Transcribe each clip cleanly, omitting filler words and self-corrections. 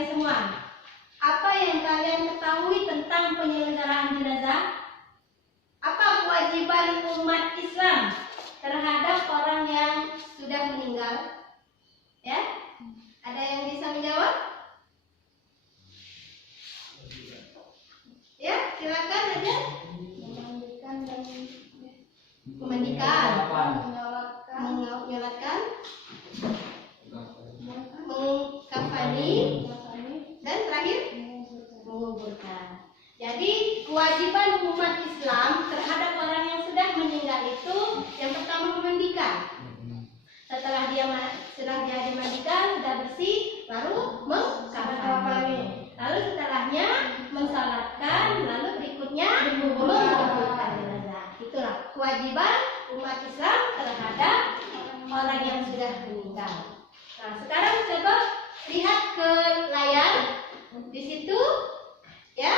kalian semua, apa yang kalian ketahui tentang penyelenggaraan jenazah? Apa kewajiban umat Islam terhadap orang yang sudah meninggal? Ya, ada yang bisa menjawab? Ya, silakan aja. Memandikan, menyolatkan, mengkafani, dan terakhir menguburkan. Jadi kewajiban umat Islam terhadap orang yang sudah meninggal itu yang pertama memandikan. Setelah dia dimandikan, sudah bersih, baru mengkafani. Lalu setelahnya mensalatkan, lalu berikutnya menguburkan jenazah. Itulah kewajiban umat Islam terhadap orang yang sudah meninggal. Nah, sekarang coba lihat ke layar. Di situ ya,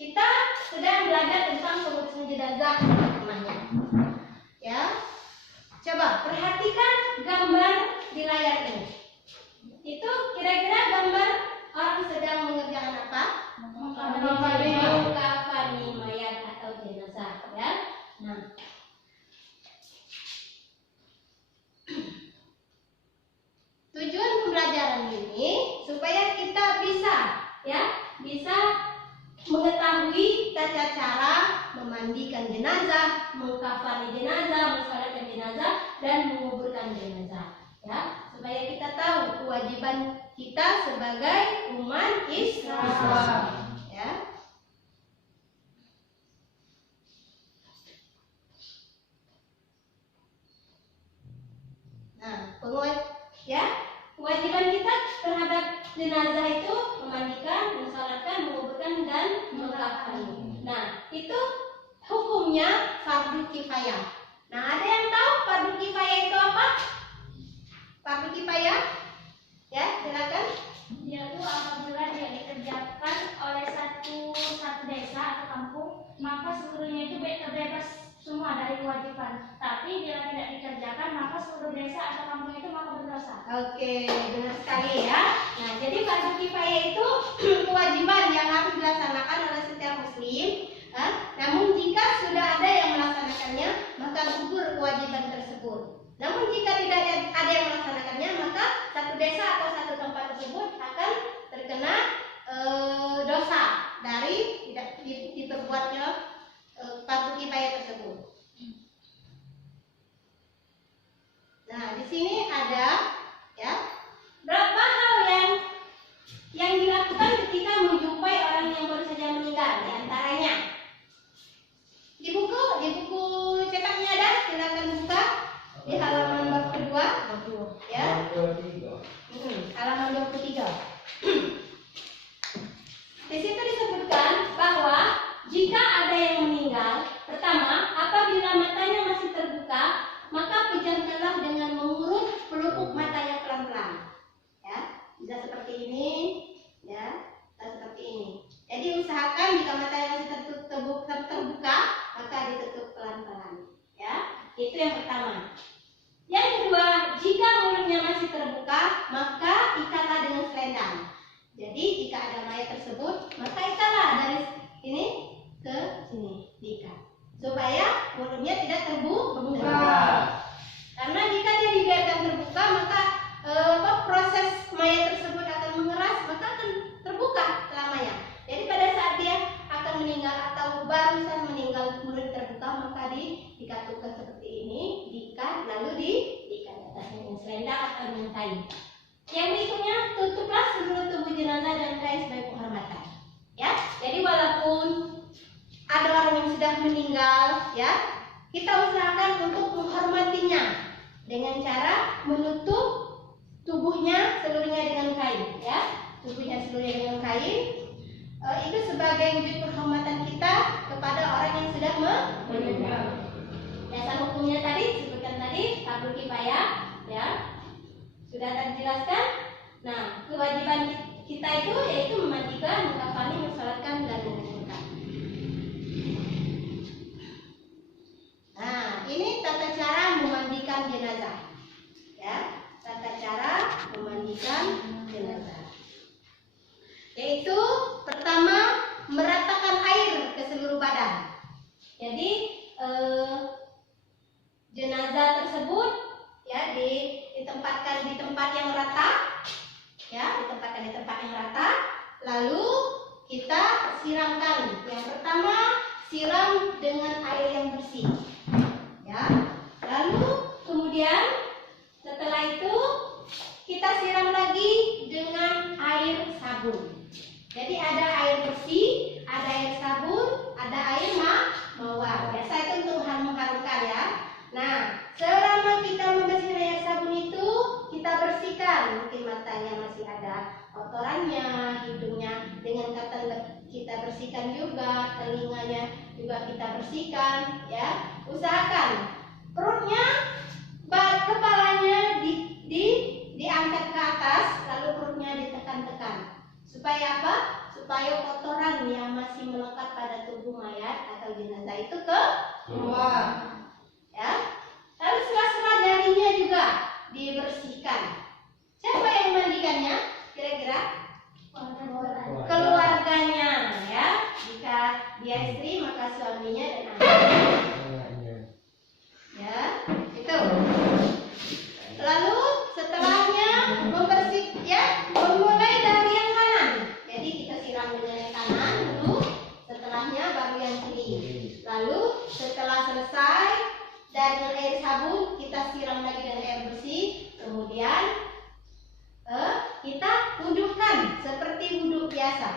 kita sedang belajar tentang pengurusan jenazah namanya. Ya. Coba perhatikan gambar di layar ini. Itu kira-kira gambar orang sedang mengerjakan apa? Mengkafani mayat atau jenazah, ya. Nah, tujuan pembelajaran ini supaya kita bisa mengetahui tata cara memandikan jenazah, mengkafani jenazah, mensalatkan jenazah, dan menguburkan jenazah. Ya, supaya kita tahu kewajiban kita sebagai umat Islam. Ya. Nah, kewajiban kita terhadap jenazah itu memandikan, mensalatkan, menguburkan, dan mengkafani. Nah, itu hukumnya fardu kifayah. Nah, ada yang tahu fardu kifayah itu apa? Fardu kifayah? Ya, silakan. Yaitu apabila dia dikerjakan oleh satu desa atau kampung, maka seluruhnya itu terbebas semua dari kewajiban. Tapi bila tidak dikerjakan, maka seluruh desa atau kampung itu maka berdosa. Oke, benar sekali ya. Nah, jadi fardu kifayah itu kewajiban yang harus dilaksanakan oleh setiap muslim. Namun jika sudah ada yang melaksanakannya, maka gugur kewajiban tersebut. Namun jika tidak ada yang melaksanakannya, maka satu desa atau satu tempat tersebut akan terkena dosa dari tidak diperbuatnya fardu kifayah tersebut. Nah, di sini ada ya berapa hal yang dilakukan ketika menjumpai orang yang baru saja meninggal. Di antaranya di buku cetaknya ada, silakan buka di halaman bab kedua, ya. Halaman 23. Di situ disebutkan bahwa jika ada yang meninggal, pertama, apabila matanya masih terbuka, maka pejamkanlah dengan mengurut pelupuk matanya pelan-pelan. Ya, bisa seperti ini, ya, seperti ini. Jadi usahakan jika matanya masih terbuka, maka ditutup pelan-pelan. Ya, itu yang pertama. Yang kedua, jika mulutnya masih terbuka, maka ikatlah dengan selendang. Jadi jika ada mayat tersebut, maka ikatlah dari ini ke sini, diikat, supaya mulutnya tidak terbuka. Karena jika dia dibiarkan terbuka, maka proses mayat tersebut akan mengeras, maka akan terbuka selamanya. Jadi pada saat dia akan meninggal atau barusan meninggal mulut terbuka, maka dikatupkan seperti ini, diikat, lalu diikat atasnya dengan selendang atau dengan kain. Yang berikutnya, tutuplah seluruh tubuh jenazah dengan kain sebagai penghormatan. Ya, jadi walaupun ada orang yang sudah meninggal, ya, kita usahakan untuk menghormatinya dengan cara menutup tubuhnya seluruhnya dengan kain, ya, tubuhnya seluruhnya dengan kain. Itu sebagai wujud penghormatan kita kepada orang yang sudah meninggal. Dasar hukumnya tadi disebutkan tadi fardu kifayah, ya, sudah terjelaskan. Nah, kewajiban kita itu yaitu memandikan, mengkafani, mensalatkan, dan menguburkan. Nah, ini tata cara memandikan jenazah, ya, tata cara memandikan jenazah. Jadi jenazah tersebut ya ditempatkan di tempat yang rata, ya ditempatkan di tempat yang rata. Lalu kita siramkan. Yang pertama siram dengan air yang bersih, ya. Lalu kemudian setelah itu kita siram lagi dengan air sabun. Jadi ada air bersih, ada air sabun, ada air mawar. Biasa itu untuk mengharumkan ya. Nah, selama kita membersihkan air sabun itu, kita bersihkan. Mungkin matanya masih ada kotorannya, hidungnya dengan kata kita bersihkan juga, telinganya juga kita bersihkan, ya. Usahakan perutnya, kepalanya diangkat ke atas, lalu perutnya ditekan-tekan. Supaya apa? Supaya kotoran yang masih melekat pada tubuh mayat atau jenazah itu keluar. Ya. Lalu sela-sela jarinya juga dibersihkan. Siapa yang memandikannya? Kira-kira? Keluarganya, ya. Jika dia istri maka suaminya dan anaknya. Ya, itu. Lalu setelahnya memulai dari yang kanan. Jadi kita siram dengan yang kanan dulu, setelahnya baru yang kiri. Lalu setelah selesai dari air sabun kita siram lagi dengan air bersih. Kemudian kita wudhukan seperti wudhu biasa.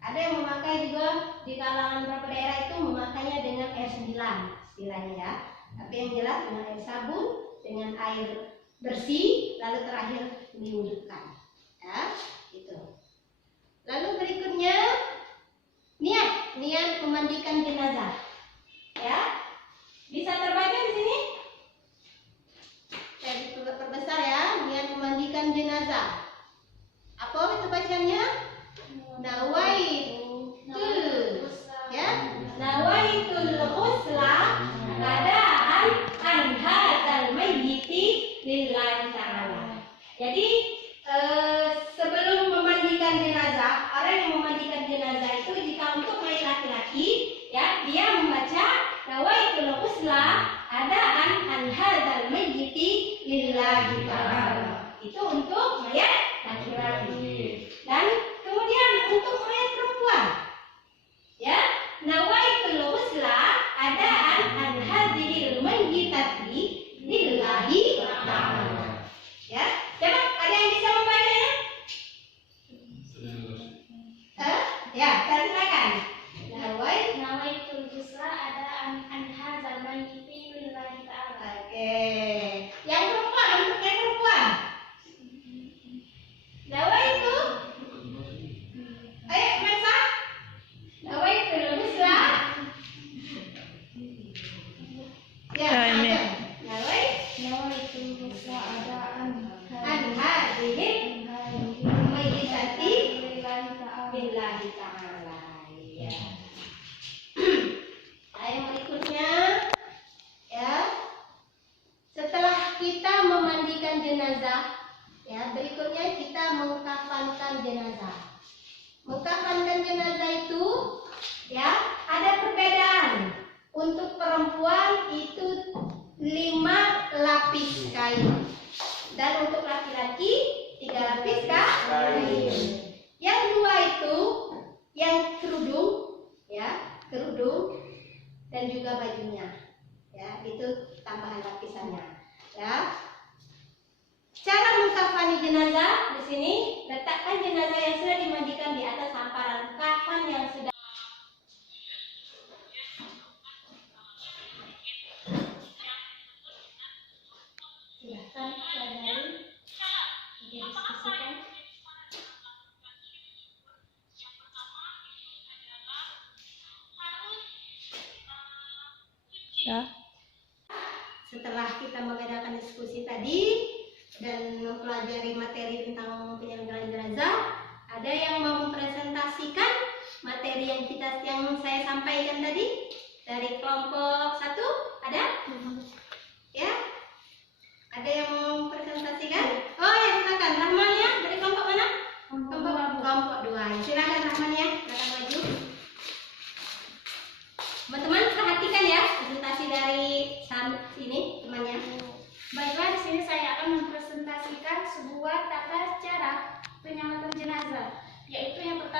Ada yang memakai juga di kalangan beberapa daerah itu memakainya dengan air 9 istilahnya ya. Tapi yang jelas dengan air sabun, dengan air bersih, lalu terakhir diwudhukan. Ya, itu. Lalu berikutnya niat memandikan jenazah. Ya, bisa terbaca di sini? Saya perbesar ya, niat memandikan jenazah. Apa itu bacanya? Nawaitul, ya, nawaitul ghusla adaan an hadzal mayyiti lillahi ta'ala. Jadi sebelum memandikan jenazah, orang yang memandikan jenazah itu jika untuk mayat laki-laki, ya dia membaca nawaitul ghusla adaan an hadzal mayyiti lillahi ta'ala. Itu untuk mayat laki-laki. Dan kemudian untuk mayat perempuan, ya, nawaitul ghusla adaan an hadzal mayyitati lillahi ta'ala. Ya, coba ada yang bisa membacanya? Ya, silakan. Nawaitul ghusla adaan an hadzal mayyiti lillahi ta'ala. Oke. Yang perempuan, untuk yang perempuan. Nawaitu. Ayo, Mesa. Nawaitul ghusla. Ya, ini. Nawaitul ghusla adaan An hadzal mayyitati lillahi ta'ala. lillahi ta'ala. Ya. Yang berikutnya, ya, setelah kita memandikan jenazah, ya, berikutnya kita mengkafankan jenazah. Mengkafankan jenazah itu, ya, ada perbedaan. Untuk perempuan itu 5 lapis kain, dan untuk laki-laki 3 lapis kain. Yang 2 itu yang kerudung, ya, kerudung dan juga bajunya, ya, itu tambahan lapisannya, ya. Cara mengkafani jenazah di sini, letakkan jenazah yang sudah dimandikan di atas hamparan kafan yang sudah silahkan pelajari, didiskusikan. Ya. Setelah kita mengadakan diskusi tadi dan mempelajari materi tentang penyelenggaraan jenazah, ada yang mau mempresentasikan materi yang saya sampaikan tadi dari kelompok 1? Ada? Ya? Ada yang mau mempresentasikan? Oh ya, silakan. Rahman ya, dari kelompok mana? Kelompok 2. Silakan Rahman ya, silakan maju. Teman-teman perhatikan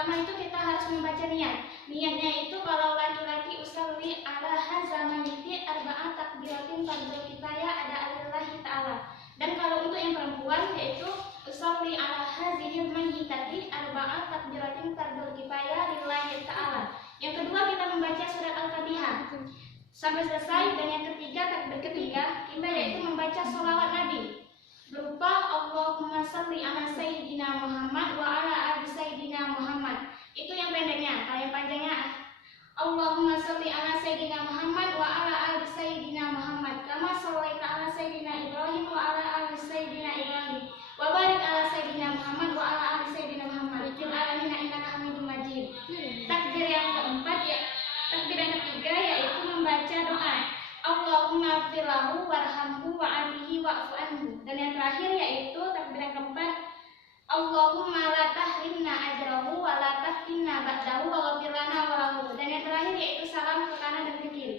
pertama itu kita harus membaca niat. Niatnya itu kalau laki-laki usolli ala hadza mayyiti arba'at takbiratin fardhu kifayah ada alillahi ta'ala. Dan kalau untuk yang perempuan yaitu usolli ala hadzihil mayyitati arba'at takbiratin fardhu kifayah lillahi ta'ala. Yang kedua kita membaca surat Al-Fatihah sampai selesai, dan yang ketiga takbir ketiga kita yaitu membaca sholawat Nabi berupa Allahumma sholli ala sayyidina Muhammad wa ala ali sayyidina Muhammad. Itu yang pendeknya. Kalau yang panjangnya Allahumma sholli ala sayyidina Muhammad wa ala ali sayyidina Muhammad kama shallaita ala sayyidina Ibrahim wa ala ali sayyidina Ibrahim wa barik ala sayyidina Muhammad wa ala ali sayyidina Muhammad fil alamin innaka Hamidum Majid. Takbir yang keempat takbir yang ketiga yaitu membaca doa Allahumma firlahu warhamhu wa'afihi wa'fu anhu. Dan yang terakhir yaitu takbir yang keempat Allahumma la tahrimna ajrahu wa la taftinna ba'dahu wa ghfir lana wa lahu. Dan yang terakhir yaitu salam ke kanan dan ke kiri.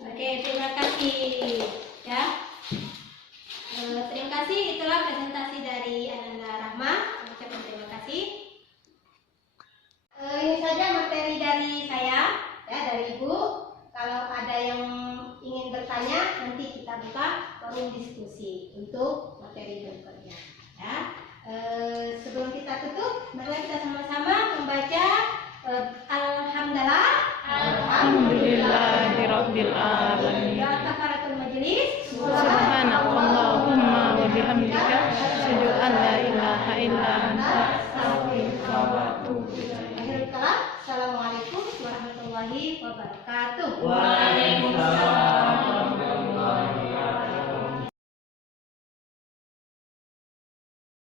Oke, terima kasih ya. Terima kasih, itulah presentasi dari Ananda Rahma. Ucapkan terima kasih. Ini saja materi dari saya ya, dari Ibu. Kalau ada yang ingin bertanya, nanti kita buka forum diskusi untuk materi berikutnya ya. Sebelum kita tutup, mari kita sama-sama membaca Alhamdulillahirabbil alamin. Kafaratul majlis. Subhanakallahumma wa bihamdika asyhadu an la ilaha illa anta astaghfiruka wa atubu ilaik. Akhirul kalam. Assalamualaikum warahmatullahi wabarakatuh. Waalaikumsalam warahmatullahi wabarakatuh.